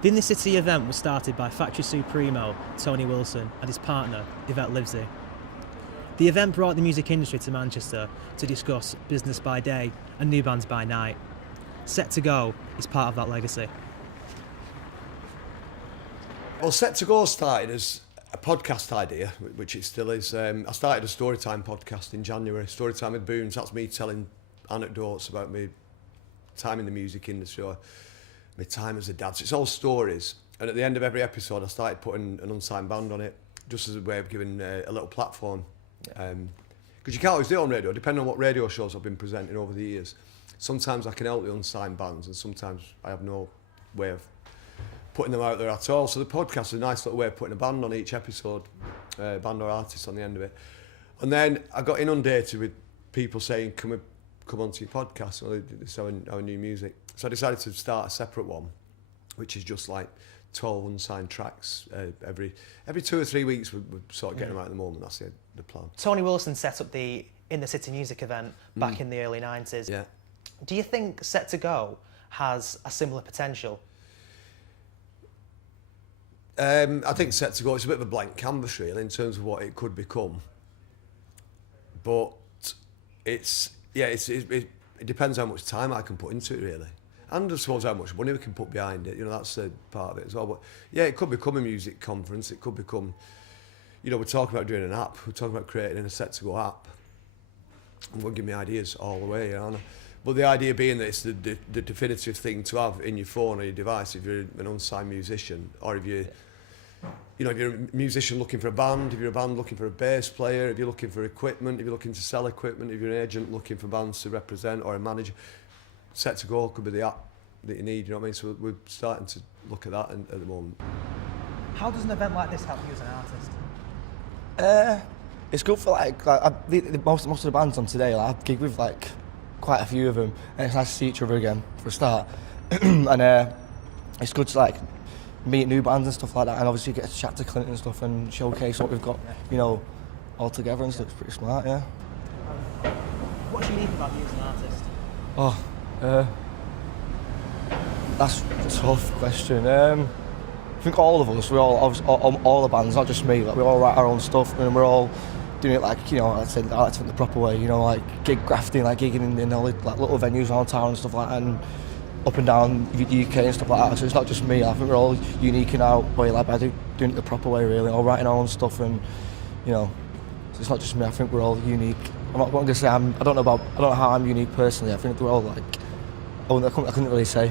The Inner City event was started by Factory Supremo, Tony Wilson, and his partner, Yvette Livesey. The event brought the music industry to Manchester to discuss business by day and new bands by night. Set2Go is part of that legacy. Well, Set2Go started as a podcast idea, which it still is. I started a Storytime podcast in January, Storytime with Booms. That's me telling anecdotes about my time in the music industry or my time as a dad. So it's all stories. And at the end of every episode, I started putting an unsigned band on it, just as a way of giving a little platform. Because you can't always do it on radio, depending on what radio shows I've been presenting over the years. Sometimes I can help the unsigned bands, and sometimes I have no way of putting them out there at all. So the podcast is a nice little way of putting a band on each episode, band or artist on the end of it. And then I got inundated with people saying, can we come onto your podcast? Or this is our new music. So I decided to start a separate one, which is just like 12 unsigned tracks every 2 or 3 weeks. We're sort of getting them out at the moment. That's the plan. Tony Wilson set up the Inner City music event back in the early 90s. Yeah. Do you think Set2Go has a similar potential? I think Set2Go, it's a bit of a blank canvas really in terms of what it could become. But it depends how much time I can put into it really. And I suppose how much money we can put behind it, that's a part of it as well. But yeah, it could become a music conference, it could become, we're talking about doing an app, we're talking about creating a Set2Go app. I'm going to give me ideas all the way, But the idea being that it's the definitive thing to have in your phone or your device if you're an unsigned musician, or if you're, if you're a musician looking for a band, if you're a band looking for a bass player, if you're looking for equipment, if you're looking to sell equipment, if you're an agent looking for bands to represent or a manager, Set2Go could be the app that you need, So we're starting to look at that at the moment. How does an event like this help you as an artist? It's good for most of the bands on today. I've gigged with quite a few of them, and it's nice to see each other again for a start. And it's good to meet new bands and stuff like that, and obviously get to chat to Clint and stuff and showcase what we've got, all together and stuff. It's pretty smart, yeah. What's unique about you as an artist? That's a tough question. I think all of us, all the bands, not just me, we all write our own stuff, and we're all doing it I like to think the proper way, gig grafting, gigging in all little venues around town and stuff like that, and up and down the UK and stuff like that. So it's not just me. I think we're all unique in our way, by doing it the proper way, really, all writing our own stuff, and so it's not just me. I think we're all unique. I'm not going to say I don't know how I'm unique personally. I think we're all I couldn't really say.